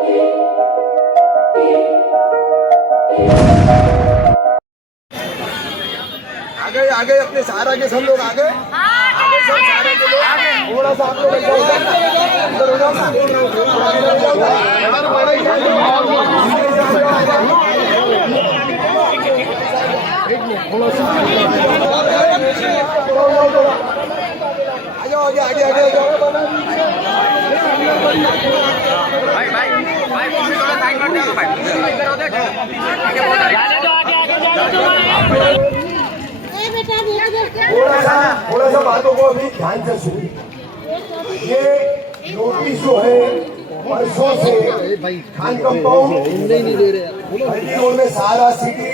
आगे आगे अपने सहारा के सब लोग आगे आगे सब सहारा के लोग थोड़ा सा आप लोग आगे आगे आगे भाई भाई भाई थोड़ा साइड कर दो भाई थोड़ा सा बातों को अभी ध्यान से सुनिए। ये नोटिस जो है परसों से खान कंपाउंड हल्दी रोड में सहारा सिटी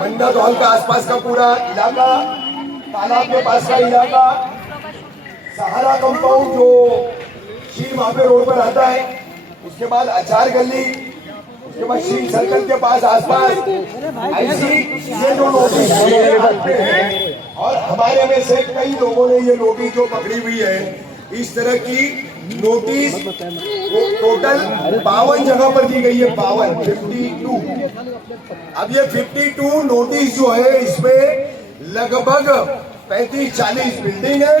मंडल हॉल का आसपास का पूरा इलाका, तालाब के पास का इलाका, सहारा कंपाउंड जो शील महापे रोड पर आता है, उसके बाद अचार गली, उसके बाद शील सर्कल के पास आसपास ऐसी ये जो नोटिस रखते हैं। और हमारे में से कई लोगों ने ये नोटिस जो पकड़ी हुई है, इस तरह की नोटिस टोटल 52 जगह पर दी गई है। 52 अब ये 52 नोटिस जो है इसमें लगभग 35-40 बिल्डिंग है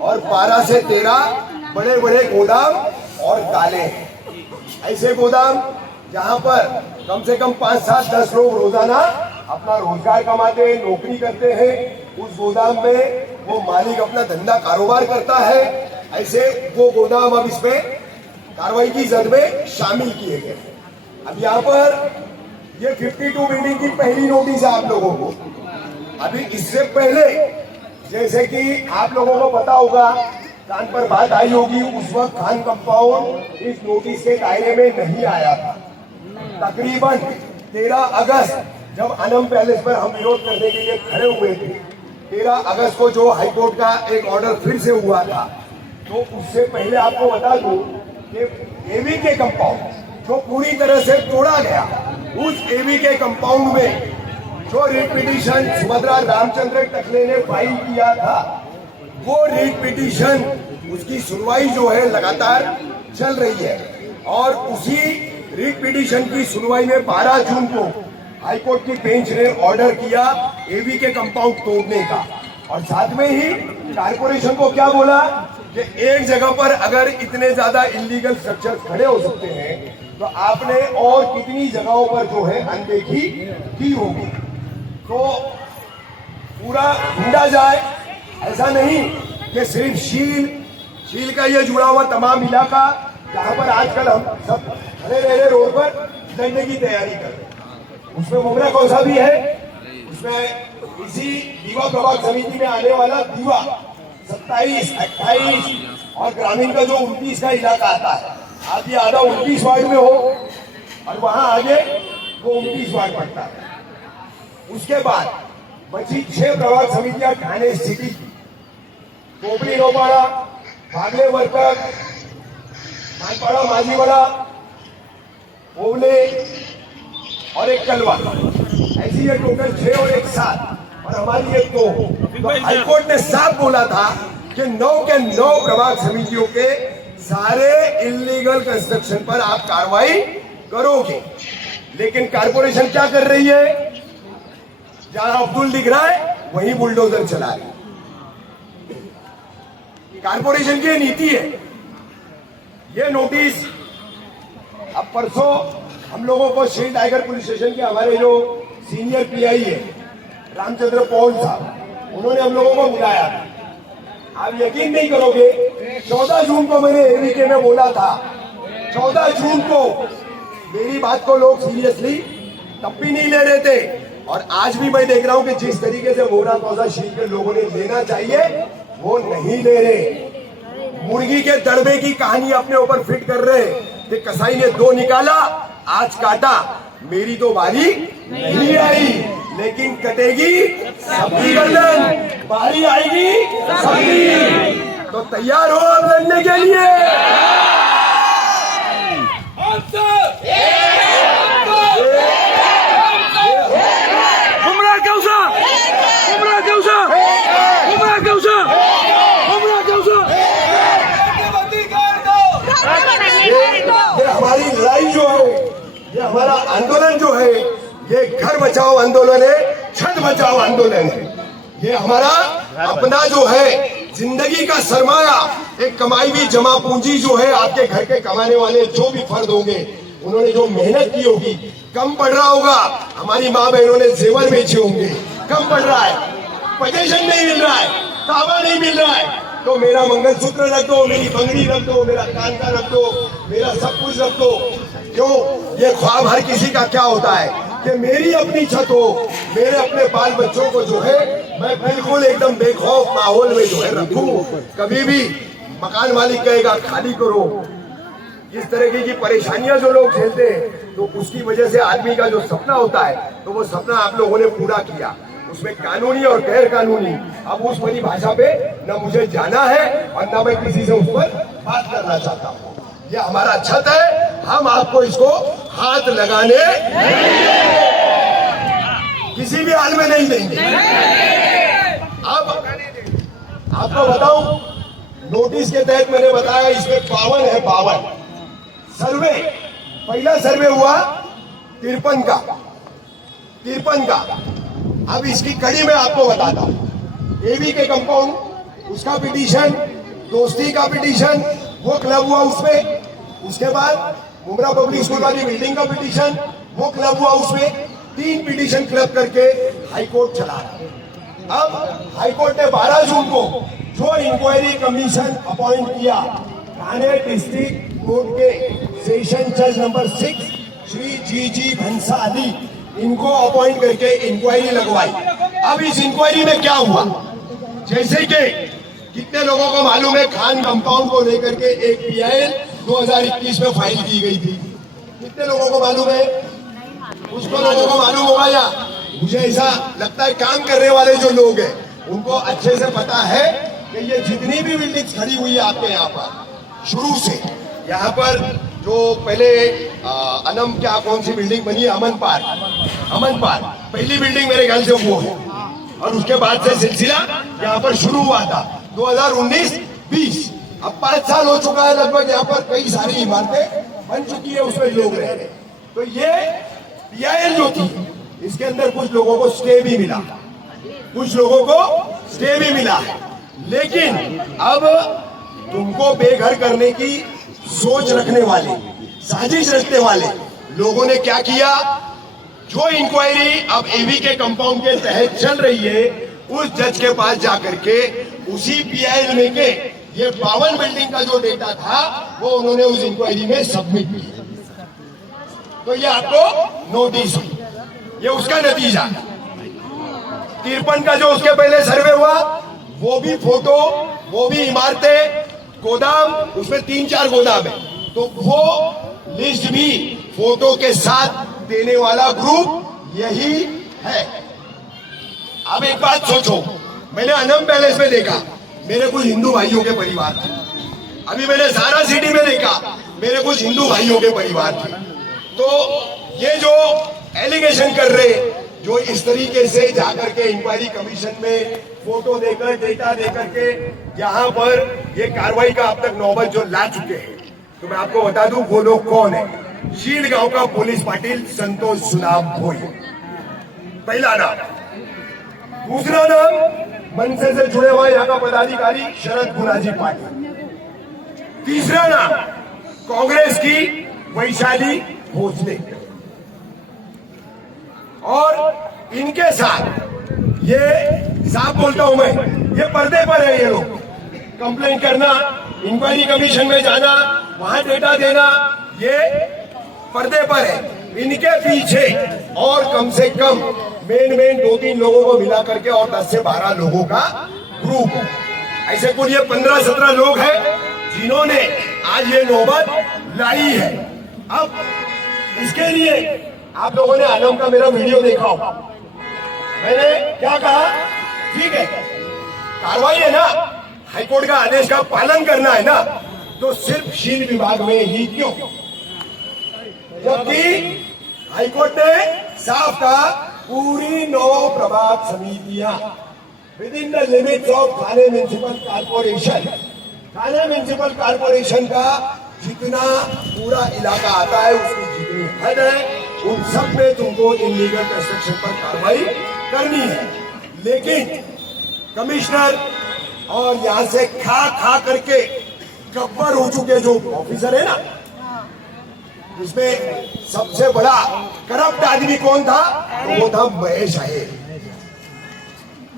और 12 से 13 बड़े बड़े गोदाम और ताले। ऐसे गोदाम जहां पर कम से कम 5-7-10 लोग रोजाना अपना रोजगार कमाते हैं, नौकरी करते हैं। उस गोदाम में वो मालिक अपना धंधा कारोबार करता है। ऐसे वो गोदाम अब इसमें कार्रवाई की जद में शामिल किए गए। अब यहाँ पर ये 52 बिल्डिंग की पहली नोटिस है आप लोगों को। अभी इससे पहले जैसे कि आप लोगों को पता होगा, कान पर बात आई होगी, उस वक्त खान कंपाउंड इस नोटिस के दायरे में नहीं आया था। तकरीबन 13 अगस्त जब अनम पैलेस पर हम विरोध करने के लिए खड़े हुए थे, 13 अगस्त को जो हाईकोर्ट का एक ऑर्डर फिर से हुआ था, तो उससे पहले आपको बता दूं कि एवी के कंपाउंड जो पूरी तरह से तोड़ा गया, उस एवी के कंपाउंड में जो रिट पिटीशन सुभद्रा रामचंद्र टकले ने फाइल किया था, वो रिट पिटीशन उसकी सुनवाई जो है लगातार चल रही है। और उसी रिट पिटीशन की सुनवाई में 12 जून को हाईकोर्ट की बेंच ने ऑर्डर किया एवी के कंपाउंड तोड़ने का। और साथ में ही कारपोरेशन को क्या बोला कि एक जगह पर अगर इतने ज्यादा इलीगल स्ट्रक्चर खड़े हो सकते हैं, तो आपने और कितनी जगहों पर जो है अनदेखी की होगी। तो पूरा ढूंढा जाए, ऐसा नहीं कि सिर्फ शील का ये जुड़ा हुआ तमाम इलाका जहां पर आजकल हम सब खड़े रह रहे रोड पर लड़ने की तैयारी कर रहे हैं, उसमें मुमरा कौसा भी है, उसमें इसी दीवा प्रभाग समिति में आने वाला दीवा 27, 28 और ग्रामीण का जो 29 का इलाका आता है। आप ये आधा 29 वार्ड में हो और वहां आगे वो 29 वार्ड पड़ता है। उसके बाद बची 6 प्रभाग समितियां ठाणे सिटी की, कोपरी नौपाड़ा, भागले वर्तक, मानपाड़ा माझीवाड़ा, ओवले और एक कलवा। ऐसी ये टोटल 6 और एक 7 और हमारी एक 2। तो हाईकोर्ट ने साफ बोला था कि 9 के 9 प्रभाग समितियों के सारे इलीगल कंस्ट्रक्शन पर आप कार्रवाई करोगे। लेकिन कारपोरेशन क्या कर रही है, जहां अब्दुल दिख रहा है वहीं बुलडोजर चला रही है। कारपोरेशन की नीति है। ये नोटिस अब परसों हम लोगों को शील टाइगर पुलिस स्टेशन के हमारे जो सीनियर पीआई है रामचंद्र पौल साहब, उन्होंने हम लोगों को बुलाया था। आप यकीन नहीं करोगे, 14 जून को मैंने एवीके में बोला था, 14 जून को मेरी बात को लोग सीरियसली तब भी नहीं ले रहे थे। और आज भी मैं देख रहा हूं कि जिस तरीके से मोहरा कौसा शील के लोगों ने लेना चाहिए वो नहीं ले रहे। मुर्गी के दड़बे की कहानी अपने ऊपर फिट कर रहे कि कसाई ने 2 निकाला, आज काटा, मेरी तो बारी नहीं आई, लेकिन कटेगी सबकी गर्दन, बारी आएगी सबकी। तो तैयार हो अब लड़ने के लिए? हमारी हमारी लड़ाई जो है, ये हमारा आंदोलन जो है, ये घर बचाओ आंदोलन है, छत बचाओ आंदोलन है। ये हमारा अपना जो है जिंदगी का सरमाया, एक कमाई हुई जमा पूंजी जो है, आपके घर के कमाने वाले जो भी फर्द होंगे, उन्होंने जो मेहनत की होगी, कम पड़ रहा होगा। हमारी माँ बहनों ने जेवर बेचे होंगे, कम पड़ रहा है, पोजीशन नहीं मिल रहा है, ताबा नहीं मिल रहा है, तो मेरा मंगलसूत्र रख दो, मेरी बंगड़ी रख दो, मेरा कांटा रख दो, मेरा सब कुछ रख दो। क्यों? ये ख्वाब हर किसी का क्या होता है कि मेरी अपनी छत हो, मेरे अपने बाल बच्चों को जो है मैं बिल्कुल एकदम बेखौफ माहौल में जो है रखूं। कभी भी मकान मालिक कहेगा खाली करो, इस तरह की परेशानियां जो लोग झेलते हैं, तो उसकी वजह से आदमी का जो सपना होता है, तो वो सपना आप लोगों ने पूरा किया। उसमें कानूनी और गैर कानूनी, अब उस परिभाषा पे न मुझे जाना है और न मैं किसी से उस पर बात करना चाहता हूँ। ये हमारा छत है, हम आपको इसको हाथ लगाने किसी भी हाल में नहीं देंगे। अब आपको बताऊं, नोटिस के तहत मैंने बताया इसमें 52 है, 52 सर्वे। पहला सर्वे हुआ 53 का। अब इसकी कड़ी में आपको बताता हूं। एवी के कंपाउंड, उसका पिटीशन, दोस्ती का पिटीशन, वो क्लब हुआ उसमें। उसके बाद मुमरा पब्लिक स्कूल वाली बिल्डिंग का पिटीशन, वो क्लब हुआ उसमें। 3 पिटीशन क्लब करके हाईकोर्ट चला। अब हाईकोर्ट ने 12 जून को जो इंक्वायरी कमीशन अपॉइंट किया, थाने डिस्ट्रिक्ट कोर्ट के सेशन जज नंबर 6 श्री जी भंसाली, इनको अपॉइंट करके इंक्वायरी लगवाई। अब इस इंक्वायरी में क्या हुआ, जैसे कि कितने लोगों को मालूम है, खान कंपाउंड को लेकर के एक PIL 2021 में फाइल की गई थी। कितने लोगों को मालूम है? कुछ तो लोगों को मालूम होगा, या मुझे ऐसा लगता है काम करने वाले जो लोग हैं उनको अच्छे से पता है कि ये जितनी भी बिल्डिंग्स खड़ी हुई है आपके यहाँ पर, शुरू से यहाँ पर जो पहले अनम क्या कौन सी बिल्डिंग बनी है, अमन पार्क पहली बिल्डिंग मेरे ख्याल से वो है, और उसके बाद से सिलसिला यहाँ पर शुरू हुआ था 2019-20। अब 5 साल हो चुका है लगभग, यहाँ पर कई सारी इमारतें बन चुकी है, उसमें लोग रह रहे। तो ये PIL जो थी, इसके अंदर कुछ लोगों को स्टे भी मिला, लेकिन अब तुमको बेघर करने की सोच रखने वाले, साजिश रखने वाले लोगों ने क्या किया, जो इंक्वायरी अब एवी के कंपाउंड के तहत चल रही है, उस जज के पास जाकर के उसी PIL में के ये 52 बिल्डिंग का जो डेटा था वो उन्होंने उस इंक्वायरी में सबमिट किया। तो ये आपको नोटिस, ये उसका नतीजा। 53 का जो उसके पहले सर्वे हुआ, वो भी फोटो, वो भी इमारतें, गोदाम, उसमें 3-4 गोदाम है, तो वो लिस्ट भी फोटो के साथ देने वाला ग्रुप यही है। अब एक बात सोचो, मैंने अनम पैलेस में देखा, मेरे कुछ हिंदू भाइयों के परिवार थे। अभी मैंने सारा सिटी में देखा, मेरे कुछ हिंदू भाइयों के परिवार थे। तो ये जो एलिगेशन कर रहे, जो इस तरीके से जाकर के इंक्वायरी कमीशन में फोटो देकर, डेटा देकर के यहाँ पर ये कार्रवाई का अब तक नौबत जो ला चुके हैं, तो मैं आपको बता दूं वो लोग कौन है। शील गांव का पुलिस पाटिल संतोष सुनाम भोई, पहला नाम। दूसरा नाम मनसे से जुड़े हुए यहाँ का पदाधिकारी शरद गुनाजी पाटिल। तीसरा नाम कांग्रेस की वैशाली भोसले। और इनके साथ ये साफ बोलता हूं मैं, ये पर्दे पर है। ये लोग कंप्लेन करना, इंक्वायरी कमीशन में जाना, वहां डेटा देना, ये पर्दे पर है। इनके पीछे और कम से कम मेन 2-3 लोगों को मिला करके और 10 से 12 लोगों का ग्रुप, ऐसे कुल ये 15-17 लोग हैं जिन्होंने आज ये नौबत लाई है। अब इसके लिए आप लोगों ने आलम का मेरा वीडियो देखा होगा, मैंने क्या कहा, ठीक है कार्रवाई है ना, हाईकोर्ट का आदेश का पालन करना है ना, तो सिर्फ शील विभाग में ही क्यों, जबकि हाईकोर्ट ने साफ कहा पूरी 9 प्रभाग समितियां with in the limits of Thane municipal corporation, Thane municipal corporation का जितना पूरा इलाका आता है उसकी जितनी हद है उन सब में तुमको इलीगल कंस्ट्रक्शन पर कार्रवाई करनी है। लेकिन कमिश्नर और यहां से खा खा करके गब्बर हो चुके जो ऑफिसर है ना, उसमें सबसे बड़ा करप्ट आदमी कौन था? वो था महेश अय्यर।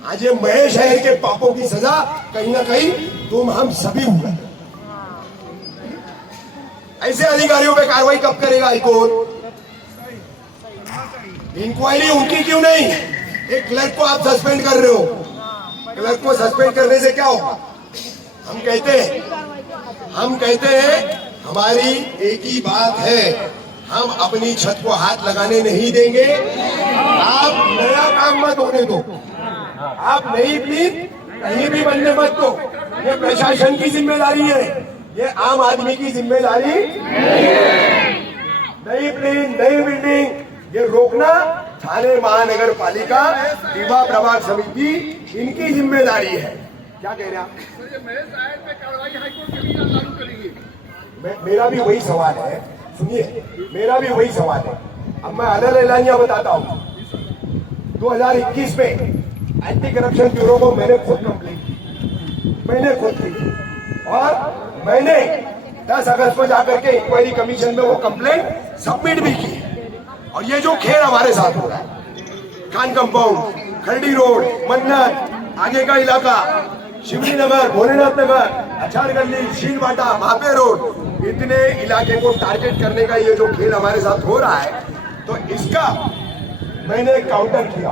आज ये महेश अय्यर के पापों की सजा कहीं ना कहीं तुम हम सभी हुए। ऐसे अधिकारियों पे कार्रवाई कब करेगा हाईकोर्ट? इंक्वायरी उनकी क्यों नहीं? एक क्लर्क को आप सस्पेंड कर रहे हो, क्लर्क को सस्पेंड करने से क्या होगा? हम कहते हैं हमारी एक ही बात है, हम अपनी छत को हाथ लगाने नहीं देंगे। आप नया काम मत होने दो, आप नई प्लीज कहीं भी बनने मत दो। ये प्रशासन की जिम्मेदारी है, ये आम आदमी की जिम्मेदारी नहीं है। नई प्लीज नई बिल्डिंग ये रोकना थाने महानगर पालिका दीवा प्रभाग समिति इनकी जिम्मेदारी है। क्या कह रहे हैं आप? मेरा भी वही सवाल है, सुनिए, मेरा भी वही सवाल है। अब मैं अलग एलानिया बताता हूँ। 2021 में एंटी करप्शन ब्यूरो को मैंने खुद कंप्लेंट की, मैंने खुद की, और मैंने 10 अगस्त को जाकर के इंक्वायरी कमीशन में वो कंप्लेंट सबमिट भी की। और ये जो खेल हमारे साथ हो रहा है, खान कंपाउंड, खरडी रोड, मन्नत, आगे का इलाका, शिवली नगर, भोलेनाथ नगर, अचार गली, शीलवाटा, महापे रोड, इतने इलाके को टारगेट करने का ये जो खेल हमारे साथ हो रहा है, तो इसका मैंने काउंटर किया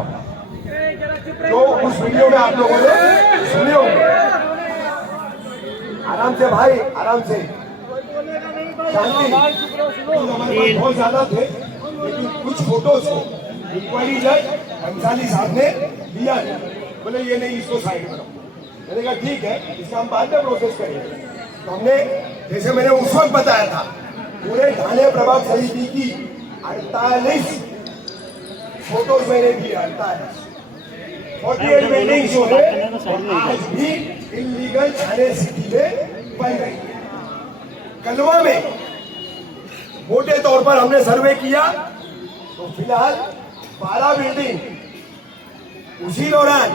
जो उस वीडियो में आप लोगों ने सुने होंगे। आराम से भाई, आराम से, शांति। बहुत ज्यादा थे, लेकिन कुछ फोटोज को इंक्वायरी जज बंसाली साहब ने लिया, बोले ये नहीं, इसको साइड करो। मैंने कहा ठीक है, इसका हम बाद में प्रोसेस करेंगे। तो हमने, जैसे मैंने उस वक्त बताया था, पूरे थाने प्रभाग समिति की 48 फोटोज मैंने दिए, 48 बिल्डिंग जो है आज भी इलीगल थाने सिटी में बन रही है। कलवा में मोटे तौर पर हमने सर्वे किया तो फिलहाल 12 बिल्डिंग, उसी दौरान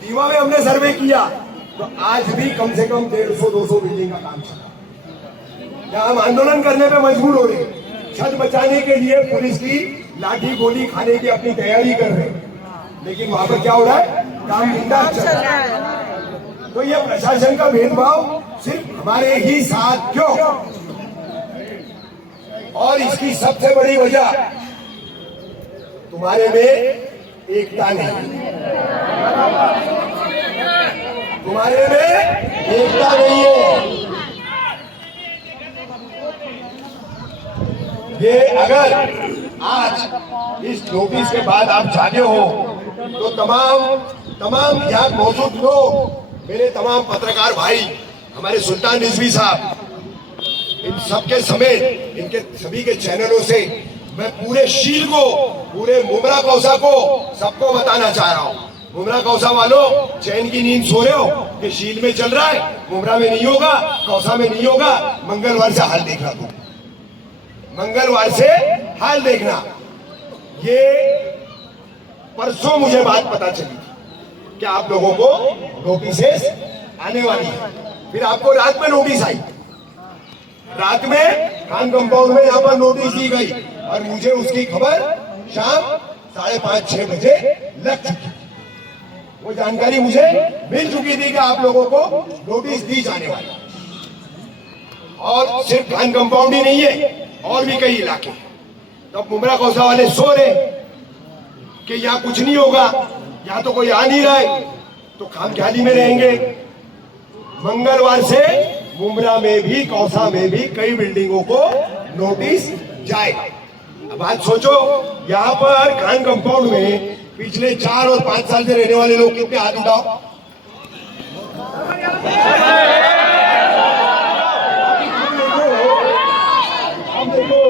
दीवा में हमने सर्वे किया तो आज भी कम से कम 150-200 बिल्डिंग का काम चला। क्या हम आंदोलन करने पे मजबूर हो रहे हैं? छत बचाने के लिए पुलिस की लाठी गोली खाने की अपनी तैयारी कर रहे हैं, लेकिन वहां पर क्या हो रहा है? काम बिंदास चल रहा है। तो ये प्रशासन का भेदभाव सिर्फ हमारे ही साथ क्यों? और इसकी सबसे बड़ी वजह तुम्हारे में एकता नहीं, तुम्हारे में एकता नहीं है। ये अगर आज इस नोटिस के बाद आप जागे हो तो तमाम यहाँ मौजूद लोग, मेरे तमाम पत्रकार भाई, हमारे सुल्तान रिजवी साहब, इन सबके समेत इनके सभी के चैनलों से मैं पूरे शील को, पूरे मुमरा कौसा को सबको बताना चाह रहा हूँ। मुमरा कौसा वालों, चैन की नींद सो रहे हो कि शील में चल रहा है, मुमरा में नहीं होगा, कौसा में नहीं होगा। मंगलवार से हाल देखना, तुम मंगलवार से हाल देखना। ये परसों मुझे बात पता चली थी कि आप लोगों को नोटिसेस आने वाली है। फिर आपको रात में नोटिस आई, रात में खान कंपाउंड में यहाँ पर नोटिस दी गई और मुझे उसकी खबर शाम 5:30-6 बजे लग चुकी। वो जानकारी मुझे मिल चुकी थी कि आप लोगों को नोटिस दी जाने वाली। और सिर्फ खान कंपाउंड ही नहीं है, और भी कई इलाके। तो मुमरा कौसा वाले सो रहे कि यहाँ कुछ नहीं होगा, यहाँ तो कोई आ नहीं रहा है, तो खामख्याली में रहेंगे। मंगलवार से मुमरा में भी, कौसा में भी कई बिल्डिंगों को नोटिस जाएगा। अब आज सोचो, यहाँ पर खान कंपाउंड में पिछले 4 और 5 साल से रहने वाले लोग कितने? हाथ उठाओ। देखो,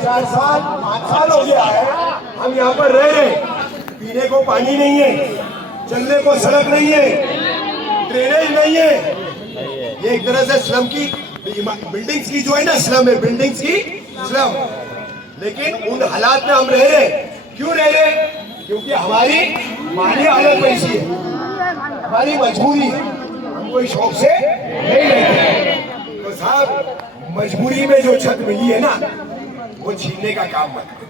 4 साल 5 साल हो गया है हम यहाँ पर रह रहे। पीने को पानी नहीं है, चलने को सड़क नहीं है, ड्रेनेज नहीं है। ये एक तरह से स्लम की बिल्डिंग्स की जो है ना स्लम है, बिल्डिंग्स की स्लम। लेकिन उन हालात में हम रह रहे हैं। क्यों रह रहे हैं? क्योंकि हमारी माली हालत वैसी है, हमारी मजबूरी है, हम कोई शौक से नहीं रहते। तो साहब, मजबूरी में जो छत मिली है ना, वो छीनने का काम मत करो।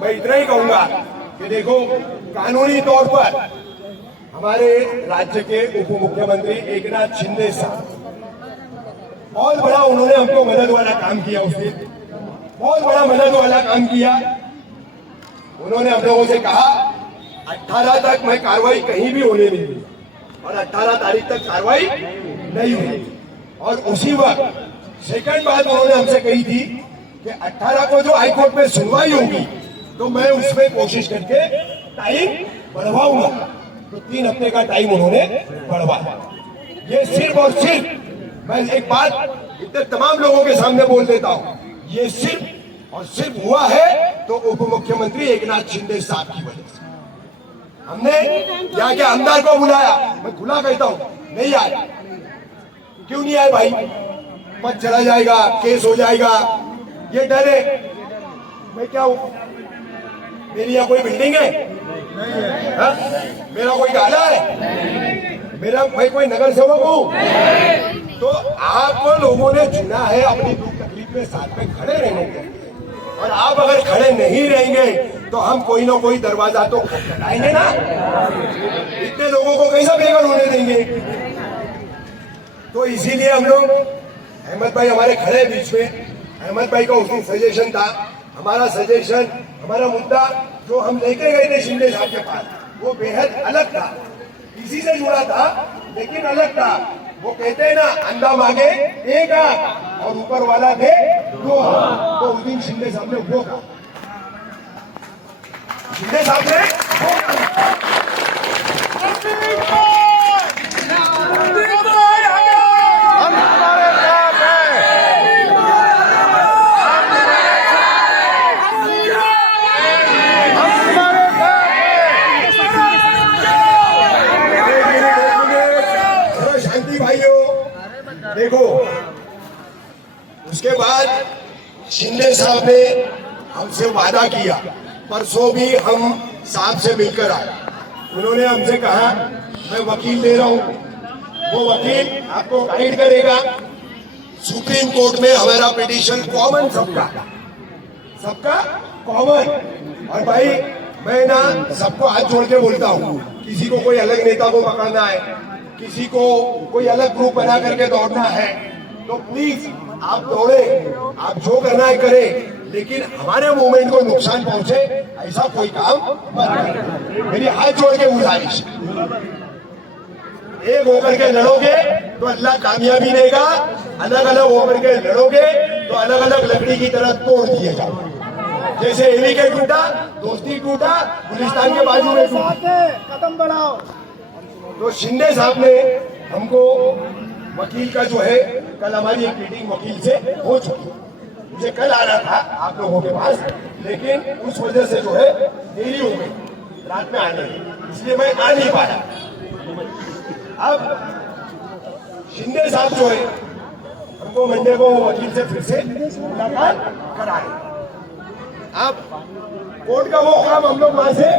मैं इतना ही कहूंगा कि देखो, कानूनी तौर पर हमारे राज्य के उप मुख्यमंत्री एकनाथ शिंदे साहब बहुत बड़ा, उन्होंने हमको मदद वाला काम किया, उस दिन बहुत बड़ा मदद वाला काम किया। उन्होंने हम लोगों से कहा 18 तक मैं कार्रवाई कहीं भी होने नहीं दी, और 18 तारीख तक कार्रवाई नहीं हुई। और उसी वक्त सेकंड बात उन्होंने हमसे कही थी कि 18 को जो हाईकोर्ट में सुनवाई होगी तो मैं उसमें कोशिश करके टाइम बढ़वाऊंगा। तो 3 हफ्ते का टाइम उन्होंने बढ़वाया। ये सिर्फ और सिर्फ, मैं एक बात इतने तमाम लोगों के सामने बोल देता हूं, ये सिर्फ और सिर्फ हुआ है तो उप मुख्यमंत्री एकनाथ शिंदे साहब की वजह से। हमने यहाँ के आमदार को बुलाया, मैं खुला कहता हूं, नहीं आए। क्यों नहीं आए भाई? पद चला जाएगा, केस हो जाएगा, ये डर है। मैं क्या हूं? मेरी यहाँ कोई बिल्डिंग है? हा? मेरा कोई गाला है? मेरा मैं कोई नगर सेवक हूँ? तो आप लोगों ने चुना है अपनी दुख तकलीफ में साथ में खड़े रहने के लिए, और आप अगर खड़े नहीं रहेंगे तो हम कोई ना कोई दरवाजा तो खटखटाएंगे ना। इतने लोगों को कैसा बेघर होने देंगे? तो इसीलिए हम लोग, अहमद भाई हमारे खड़े बीच में, अहमद भाई का उस दिन सजेशन था, हमारा सजेशन, हमारा मुद्दा जो हम लेके गए थे शिंदे साहब के पास, वो बेहद अलग था, इसी से जुड़ा था लेकिन अलग था। वो कहते हैं ना, अंडा मांगे एक आंख और ऊपर वाला दे 2 आंख। तो उस दिन शिंदे साहब ने वो कहा, शिंदे साहब ने वो कहा। देखो, उसके बाद शिंदे साहब ने हमसे वादा किया, परसों भी हम साहब से मिलकर आए। उन्होंने हमसे कहा मैं वकील दे रहा हूं, वो वकील आपको गाइड करेगा। सुप्रीम कोर्ट में हमारा पिटीशन कॉमन, सबका कॉमन। और भाई मैं ना सबको हाथ जोड़ के बोलता हूं, किसी को कोई अलग नेता को पकड़ना है, किसी को कोई अलग ग्रुप बना करके दौड़ना है, तो प्लीज आप दौड़े, आप जो करना है करें, लेकिन हमारे मूवमेंट को नुकसान पहुंचे ऐसा कोई काम मत करें। मेरी हाथ जोड़ के गुजारिश, एक होकर के लड़ोगे तो अल्लाह कामयाबी देगा, अलग अलग होकर के लड़ोगे तो अलग अलग लकड़ी की तरह तोड़ दिए जाओगे। जैसे एवी के टूटा, दोस्ती टूटा, गुलिस्तान के बाजू में टूटा। कदम बढ़ाओ। तो शिंदे साहब ने हमको, वकील का जो है, कल हमारी एक मीटिंग वकील से हो चुकी, मुझे कल आना था आप लोगों के पास, लेकिन उस वजह से जो है देरी हो गई रात में आने में, इसलिए मैं आ नहीं पाया। अब शिंदे साहब जो है हमको मंडे को वकील से फिर से मुलाकात कराए। अब कोर्ट का वो काम हम लोग वहां से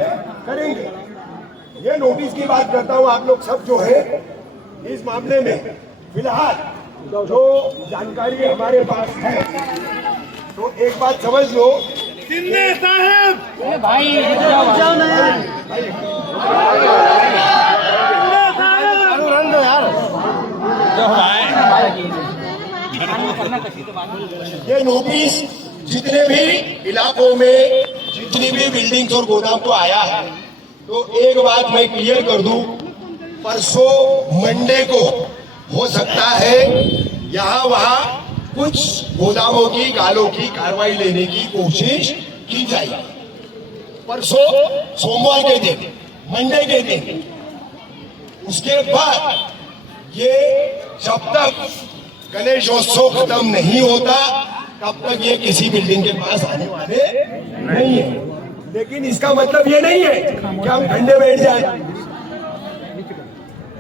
करेंगे। ये नोटिस की बात करता हूं, आप लोग सब जो है इस मामले में फिलहाल जो जानकारी हमारे पास है, तो एक बात समझ लो, शिंदे साहब भाई ये नोटिस जितने भी इलाकों में जितनी भी बिल्डिंग्स और गोदाम को आया है, तो एक बात मैं क्लियर कर दूं, परसों मंडे को हो सकता है यहाँ वहाँ कुछ गोदामों की गालों की कार्रवाई लेने की कोशिश की जाएगी। परसों सोमवार के दिन, मंडे के दिन। उसके बाद ये जब तक गणेशोत्सव खत्म नहीं होता तब तक ये किसी बिल्डिंग के पास आने वाले नहीं है। लेकिन इसका मतलब ये नहीं है कि हम ठंडे बैठ जाए।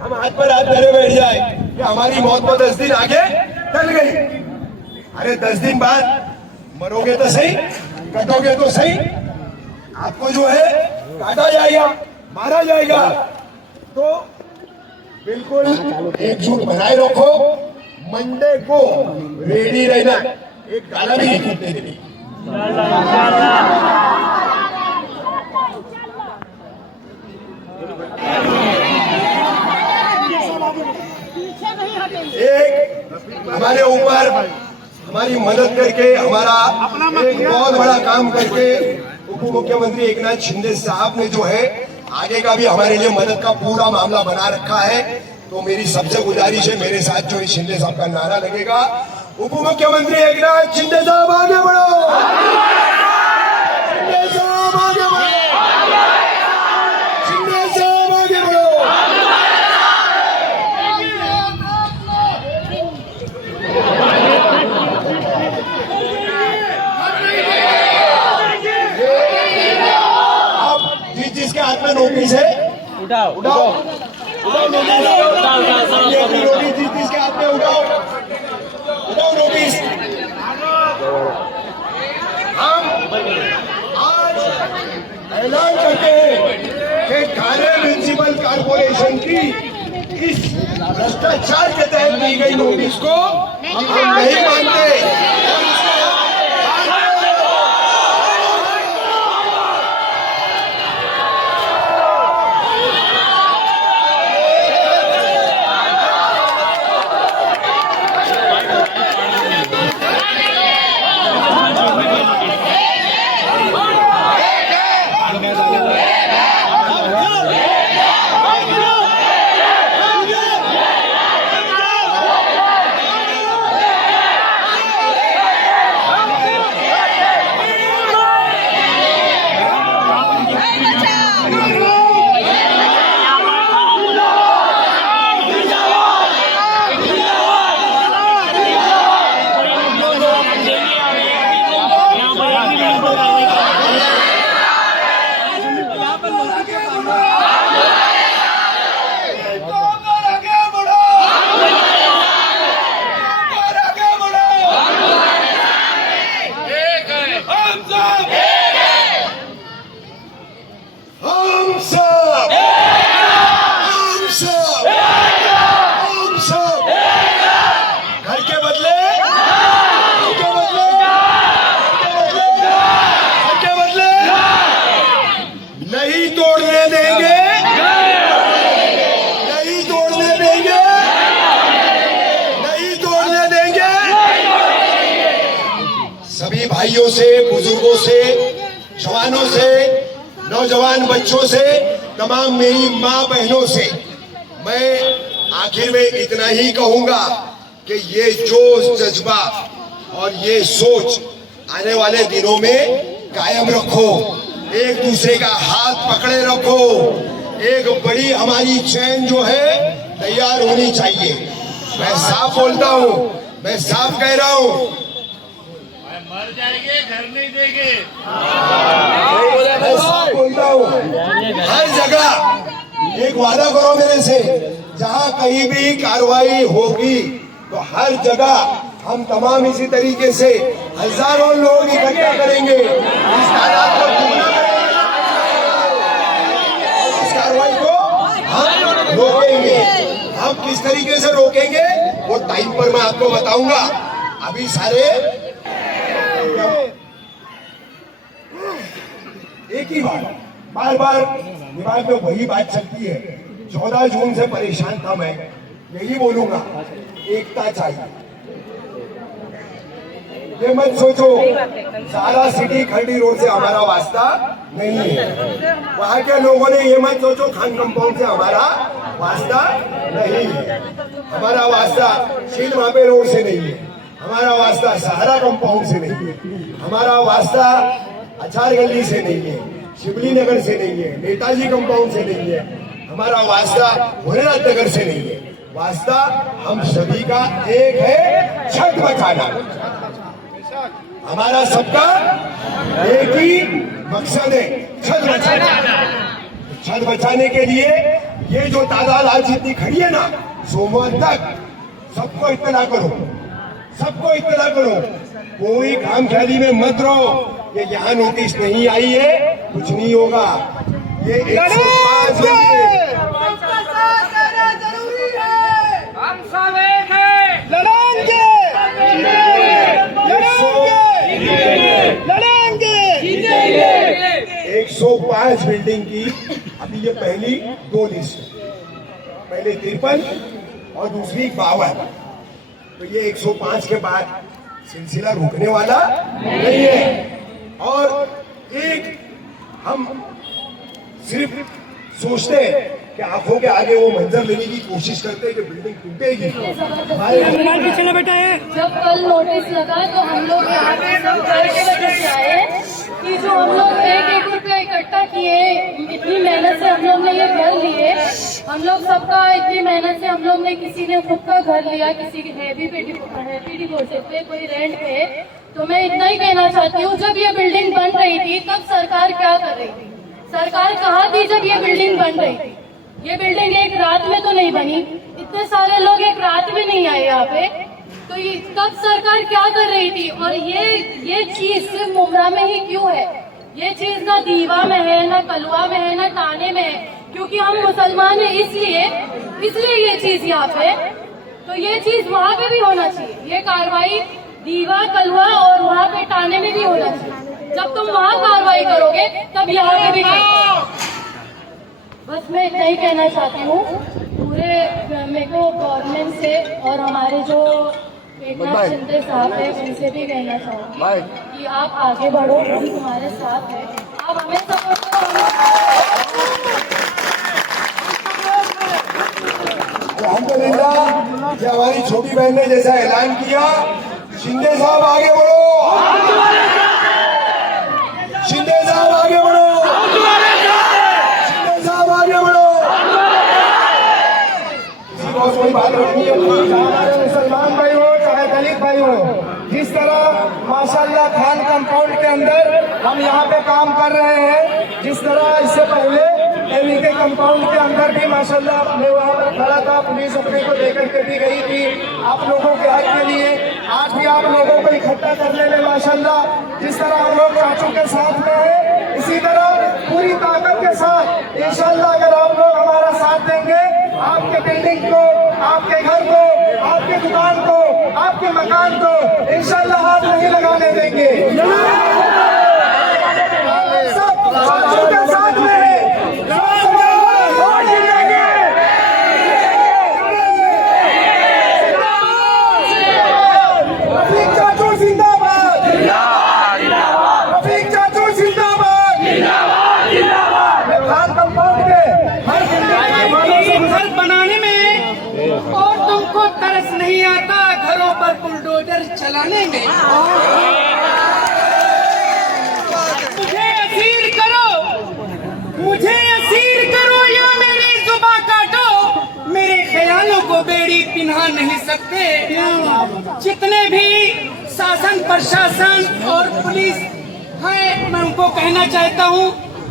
हम हाथ पर हाथ धरे बैठ जाए कि हमारी मौत को 10 दिन आगे टल गई। अरे 10 दिन बाद मरोगे तो सही, कटोगे तो सही, आपको जो है काटा जाएगा, मारा जाएगा। तो बिल्कुल एकजुट बनाए रखो। मंडे को रेडी रहना, एक गाना भी नहीं करते नहीं। एक हमारे ऊपर हमारी मदद करके, हमारा एक बहुत बड़ा काम करके उप मुख्यमंत्री एकनाथ शिंदे साहब ने जो है आगे का भी हमारे लिए मदद का पूरा मामला बना रखा है। तो मेरी सबसे गुजारिश है, मेरे साथ जो शिंदे साहब का नारा लगेगा, उप मुख्यमंत्री एकनाथ शिंदे साहब आगे बढ़ो, शिंदे साहब आगे बढ़ो, शिंदे साहब आगे बढ़ो। जिसके हाथ में नोटिस है उठाओ, उठाओ, उठाओ नोटिस, जिसके हाथ में उठाओ, उठाओ नोटिस। हम आज ऐलान करते हैं कि ठाणे म्युनिसिपल कॉर्पोरेशन की इस भ्रष्टाचार के तहत दी गई नोटिस को हम नहीं मानते। सभी भाइयों से, बुजुर्गों से, जवानों से, नौजवान बच्चों से, तमाम मेरी माँ बहनों से मैं आखिर में इतना ही कहूंगा कि ये जोश, जज्बा और ये सोच आने वाले दिनों में कायम रखो। एक दूसरे का हाथ पकड़े रखो। एक बड़ी हमारी चैन जो है तैयार होनी चाहिए। मैं साफ बोलता हूँ, मैं साफ कह रहा हूँ, मर जाएंगे, घर नहीं देंगे। मैं साफ बोलता हूँ, हर जगह एक वादा करो मेरे से, जहाँ कहीं भी कार्रवाई होगी तो हर जगह हम तमाम इसी तरीके से हजारों लोग इकट्ठा करेंगे, इस तादाद को दुगना करेंगे, इस कार्रवाई को हम रोकेंगे। हम किस तरीके से रोकेंगे वो टाइम पर मैं आपको बताऊंगा। अभी सारे एक ही बात बार बार दिमाग में वही बात चलती है। 14 जून से परेशान था मैं, यही बोलूंगा, एकता चाहिए। ये मत सोचो सारा सिटी खरडी रोड से हमारा वास्ता नहीं है। वहां के लोगों ने ये मत सोचो खान कंपाउंड से हमारा वास्ता नहीं है। हमारा वास्ता शील मापे रोड से नहीं है, हमारा वास्ता सहारा कंपाउंड से नहीं है, हमारा वास्ता अचार गली से नहीं है, शिवली नगर से नहीं है, नेताजी कंपाउंड से नहीं है, हमारा वास्ता भोलेनाथ नगर से नहीं है। वास्ता हम सभी का एक है, छत बचाना। हमारा सबका एक ही मकसद है, छत बचाना। छत बचाने के लिए ये जो तादाद आज जितनी खड़ी है ना, सोमवार तक सबको इत्तला करो, सबको इत्तला करो। कोई काम ख्याली में मत रहो। ये यहाँ नोटिस नहीं आई है, कुछ नहीं होगा। ये 105 हम सब एक हैं। लड़ेंगे, लड़ेंगे, जीतेंगे। 105 बिल्डिंग की अभी ये पहली 2 लिस्ट है, पहले 53 और दूसरी 52। तो ये 105 के बाद सिलसिला रुकने वाला नहीं है। और एक हम सिर्फ सोचते हैं कि आंखों के आगे वो मंजर लेने की कोशिश करते हैं कि बिल्डिंग टूटेगी। जब कल नोटिस लगा तो हम लोग यहाँ पे सब डर के वजह से आए कि जो हम लोग 1-1 रुपया इकट्ठा किए, इतनी मेहनत से हम लोग ने ये घर लिए, हम लोग सबका इतनी मेहनत से हम लोग ने, किसी ने खुद का घर लिया, किसी की हैवी डिपॉजिट पे, कोई रेंट पे। तो मैं इतना ही कहना चाहती हूँ, जब ये बिल्डिंग बन रही थी तब सरकार क्या कर रही थी? सरकार कहाँ थी जब ये बिल्डिंग बन रही थी? ये बिल्डिंग एक रात में तो नहीं बनी, इतने सारे लोग एक रात में नहीं आए यहाँ पे। तो ये तब सरकार क्या कर रही थी? और ये चीज सिर्फ मुमरा में ही क्यों है? ये चीज ना दीवा में है, ना कलवा में है, ना ताने में है, क्योंकि हम मुसलमान हैं, इसलिए ये चीज यहाँ पे। तो ये चीज वहाँ पे भी होना चाहिए, ये कार्रवाई दीवा, कलवा और वहाँ पे ताने में भी होना चाहिए। जब तुम वहाँ कार्रवाई करोगे तब यहाँ पे भी करोगे। बस मैं इतना ही कहना चाहती हूँ। पूरे मेरे को गवर्नमेंट से और हमारे जो एकनाथ शिंदे साहब है उनसे भी कहना चाहूँगी कि आप आगे बढ़ो, हम तुम्हारे साथ हैं, आप हमें सपोर्ट करो। अल्हम्दुलिल्लाह, ये हमारी छोटी बहन ने जैसा ऐलान किया, शिंदे साहब आगे बढ़ो, शिंदे साहब आगे बढ़ो, शिंदे साहब आगे बढ़ो। किसी को कोई बात रखनी है, हमारे मुसलमान भाई हो चाहे दलित भाई हो, जिस तरह माशाल्लाह खान कंपाउंड के अंदर हम यहाँ पे काम कर रहे हैं, जिस तरह इससे पहले एवी के कंपाउंड के अंदर भी माशाल्लाह मैं वहाँ पर खड़ा था, पुलिस अपने को लेकर के भी गई थी आप लोगों के हक के लिए। आज भी आप लोगों को इकट्ठा करने में माशाल्लाह जिस तरह हम लोग चाचू के साथ में है, इसी तरह पूरी ताकत के साथ इंशाल्लाह अगर आप लोग हमारा साथ देंगे, आपके बिल्डिंग को, आपके घर को, आपके दुकान को, आपके मकान को इंशाल्लाह हाथ नहीं लगाने देंगे। सब चाचू के साथ में है। रफीक चाचू जिंदाबाद, रफीक चाचू जिंदाबाद, मैं खान कंपाउंड के हर घर बनाने में और तुमको तरस नहीं आता घरों पर बुलडोजर चलाने में। मुझे असीर करो, मुझे असीर करो या मेरी जुबां काटो, मेरे ख्यालों को बेड़ी पिन्हा नहीं सकते। जितने भी शासन प्रशासन और पुलिस है, मैं उनको कहना चाहता हूँ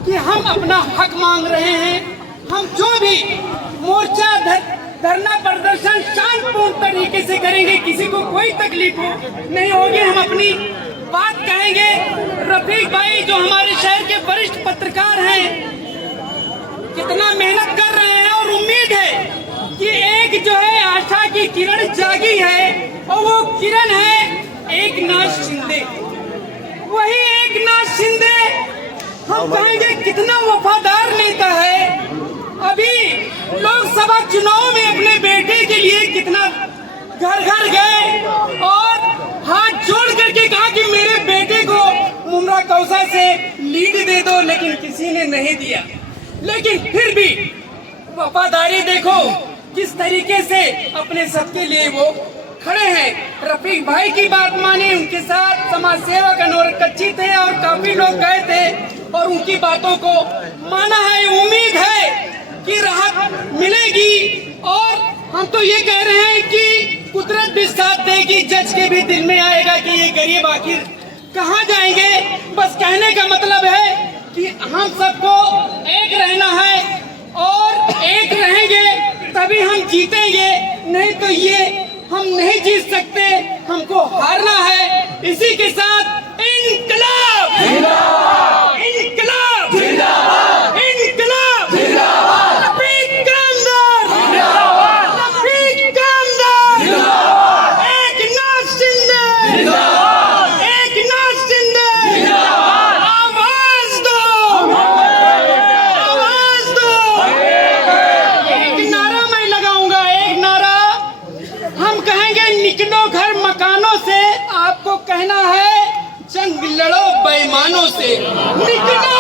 कि हम अपना हक मांग रहे हैं। हम जो भी मोर्चा धरना प्रदर्शन शांतिपूर्ण तरीके से करेंगे, किसी को कोई तकलीफ नहीं होगी, हम अपनी बात कहेंगे। रफीक भाई जो हमारे शहर के वरिष्ठ पत्रकार हैं, कितना मेहनत कर रहे हैं और उम्मीद है कि एक जो है आशा की किरण जागी है और वो किरण है एकनाथ शिंदे। वही एकनाथ शिंदे हम कहेंगे कितना वफादार नेता है। अभी लोकसभा चुनाव में अपने बेटे के लिए कितना घर घर गए और हाथ जोड़ करके कहा कि मेरे बेटे को मुमरा कौसा से लीड दे दो, लेकिन किसी ने नहीं दिया। लेकिन फिर भी वफादारी देखो किस तरीके से अपने सबके लिए वो खड़े हैं। रफीक भाई की बात मानी, उनके साथ समाज सेवक अनवर कच्ची थे और काफी लोग गए थे और उनकी बातों को माना है। उम्मीद है कि राहत मिलेगी और हम तो ये कह रहे हैं कि कुदरत भी साथ देगी, जज के भी दिल में आएगा कि ये गरीब आखिर कहाँ जाएंगे। बस कहने का मतलब है कि हम सबको एक रहना है और एक रहेंगे तभी हम जीतेंगे, नहीं तो ये हम नहीं जीत सकते, हमको हारना है। इसी के साथ इनकलाब जिंदाबाद, इनकलाब जिंदाबाद, इनकलाब जिंदाबाद, रफीक कामदार जिंदाबाद, रफीक कामदार जिंदाबाद, एकनाथ शिंदे जिंदाबाद, एकनाथ शिंदे जिंदाबाद, आवाज दो, आवाज दो। एक नारा मैं लगाऊंगा, एक नारा हम कहेंगे, निकलो घर मकानों से। आपको कहना है जंग लड़ो बेईमानों से। निकलो